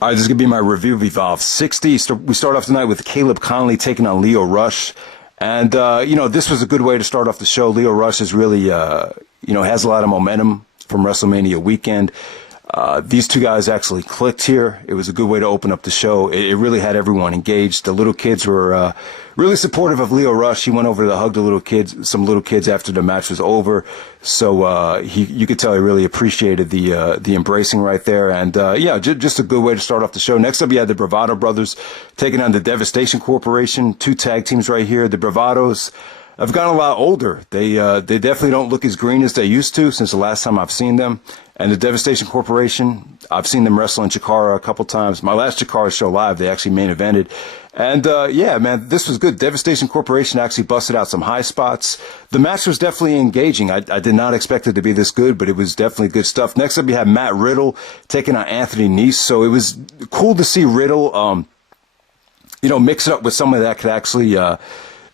All right, this is going to be my review of Evolve 60. So we start off tonight with Caleb Konley taking on Lio Rush. And, this was a good way to start off the show. Lio Rush is really, has a lot of momentum from WrestleMania weekend. These two guys actually clicked here. It was a good way to open up the show. It really had everyone engaged. The little kids were really supportive of Lio Rush. He went over to hug some little kids after the match was over. So you could tell he really appreciated the embracing right there. And just a good way to start off the show. Next up, you had the Bravado Brothers taking on the Devastation Corporation. Two tag teams right here. The Bravados have gotten a lot older. They definitely don't look as green as they used to since the last time I've seen them. And the Devastation Corporation, I've seen them wrestle in Chikara a couple times. My last Chikara show live, they actually main evented. And, this was good. Devastation Corporation actually busted out some high spots. The match was definitely engaging. I did not expect it to be this good, but it was definitely good stuff. Next up, you had Matt Riddle taking on Anthony Nese. So it was cool to see Riddle, mix it up with someone that could actually,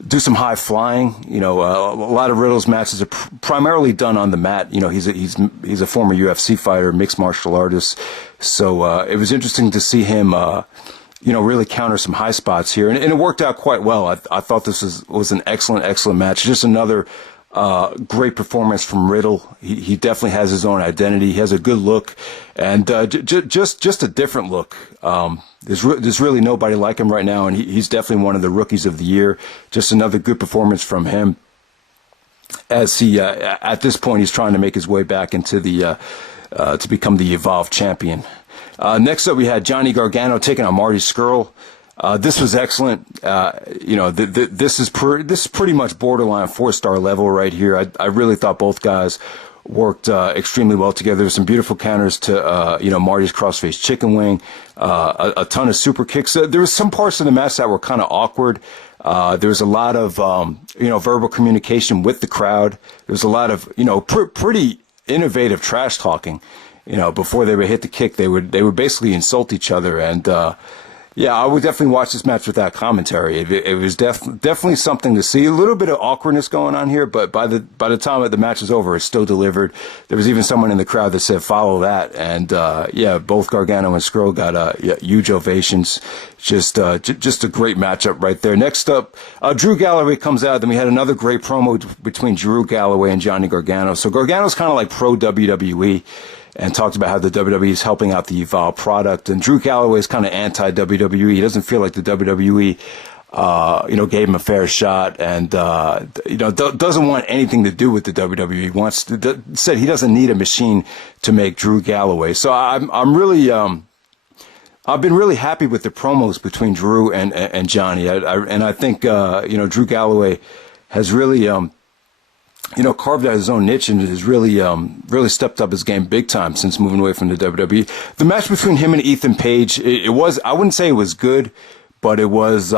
do some high flying. A lot of Riddle's matches are primarily done on the mat. He's a former UFC fighter, mixed martial artist. So it was interesting to see him, really counter some high spots here, and it worked out quite well. I thought this was an excellent match. Just another great performance from Riddle. He definitely has his own identity. He has a good look, and just a different look. There's really nobody like him right now, and he's definitely one of the rookies of the year. Just another good performance from him. As he at this point he's trying to make his way back into the to become the Evolve champion. Next up we had Johnny Gargano taking on Marty Scurll. This was excellent. This is pretty much borderline 4-star level right here. I really thought both guys worked extremely well together. There were some beautiful counters to Marty's crossface chicken wing, a ton of super kicks. There was some parts of the match that were kind of awkward. There was a lot of verbal communication with the crowd. There was a lot of pretty innovative trash talking. Before they would hit the kick, they would basically insult each other. And I would definitely watch this match without commentary. It was definitely something to see. A little bit of awkwardness going on here, but by the time that the match was over, it still delivered. There was even someone in the crowd that said, "Follow that." And both Gargano and Scurll got huge ovations. Just a great matchup right there. Next up, Drew Galloway comes out. Then we had another great promo between Giroux, Galloway, and Johnny Gargano. So Gargano's kind of like pro WWE. And talked about how the WWE is helping out the Evolve product. And Drew Galloway is kind of anti-WWE. He doesn't feel like the WWE, gave him a fair shot, and doesn't want anything to do with the WWE. Said he doesn't need a machine to make Drew Galloway. So I'm really I've been really happy with the promos between Drew and Johnny. I think Drew Galloway has really carved out his own niche and has really stepped up his game big time since moving away from the WWE. The match between him and Ethan Page, it was, I wouldn't say it was good, but it was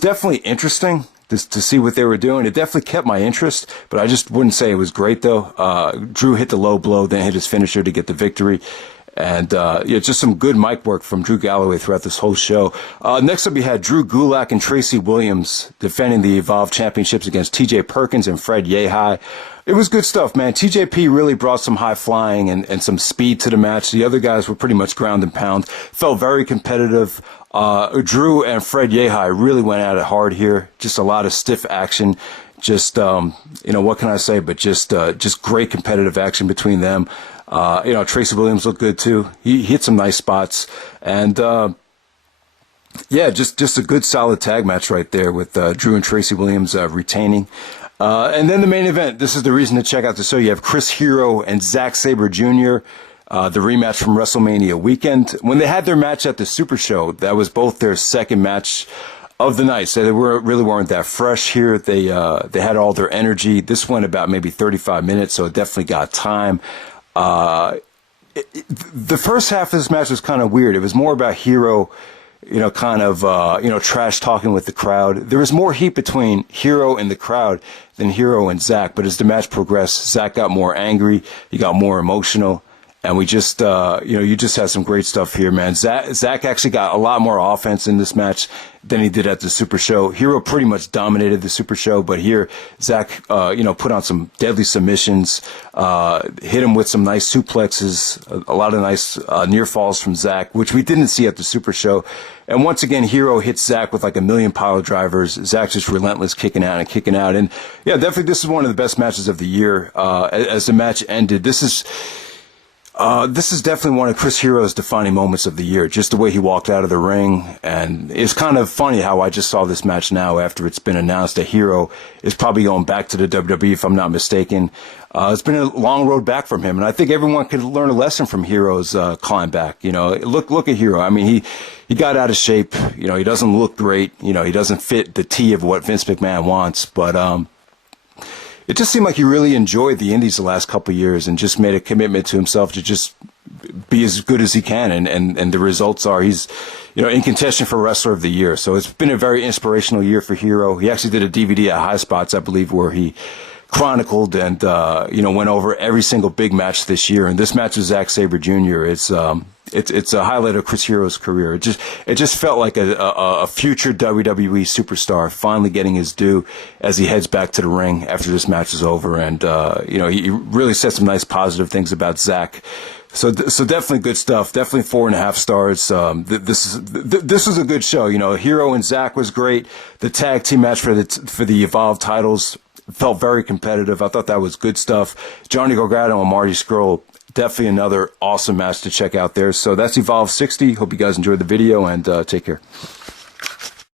definitely interesting to see what they were doing. It definitely kept my interest, but I just wouldn't say it was great though. Drew hit the low blow, then hit his finisher to get the victory. And, just some good mic work from Drew Galloway throughout this whole show. Next up, you had Drew Gulak and Tracy Williams defending the Evolve Championships against TJ Perkins and Fred Yehi. It was good stuff, man. TJP really brought some high flying and some speed to the match. The other guys were pretty much ground and pound. Felt very competitive. Drew and Fred Yehi really went at it hard here. Just a lot of stiff action. Just, what can I say? But just great competitive action between them. Tracy Williams looked good too. He hit some nice spots, and just a good solid tag match right there with Drew and Tracy Williams retaining. And then the main event. This is the reason to check out the show. You have Chris Hero and Zack Sabre Jr. The rematch from WrestleMania weekend. When they had their match at the Super Show, that was both their second match of the night. So they really weren't that fresh here. They had all their energy. This went about maybe 35 minutes, so it definitely got time. The first half of this match was kind of weird. It was more about Hero, trash talking with the crowd. There was more heat between Hero and the crowd than Hero and Zack. But as the match progressed, Zack got more angry. He got more emotional. And we just, you just had some great stuff here, man. Zack actually got a lot more offense in this match than he did at the Super Show. Hero pretty much dominated the Super Show, but here Zack, put on some deadly submissions, hit him with some nice suplexes, a lot of nice near falls from Zack, which we didn't see at the Super Show. And once again, Hero hits Zack with like a million pile drivers. Zack's just relentless, kicking out and kicking out. And yeah, definitely this is one of the best matches of the year. As the match ended, this is definitely one of Chris Hero's defining moments of the year. Just the way he walked out of the ring. And it's kind of funny how I just saw this match now after it's been announced that Hero is probably going back to the WWE, if I'm not mistaken. It's been a long road back from him. And I think everyone could learn a lesson from Hero's climb back. Look at Hero. I mean, he got out of shape. He doesn't look great. He doesn't fit the T of what Vince McMahon wants. But it just seemed like he really enjoyed the indies the last couple of years and just made a commitment to himself to just be as good as he can. And the results are he's, in contention for Wrestler of the Year. So it's been a very inspirational year for Hero. He actually did a DVD at High Spots, I believe, where he chronicled and, went over every single big match this year. And this match with Zack Sabre Jr., it's a highlight of Chris Hero's career. It just felt like a future WWE superstar finally getting his due as he heads back to the ring after this match is over. And, he really said some nice positive things about Zack. So definitely good stuff. Definitely 4.5 stars. This was a good show. Hero and Zack was great. The tag team match for the Evolve titles felt very competitive. I thought that was good stuff. Johnny Gargano and Marty Scurll, definitely another awesome match to check out there. So that's Evolve 60. Hope you guys enjoyed the video, and take care.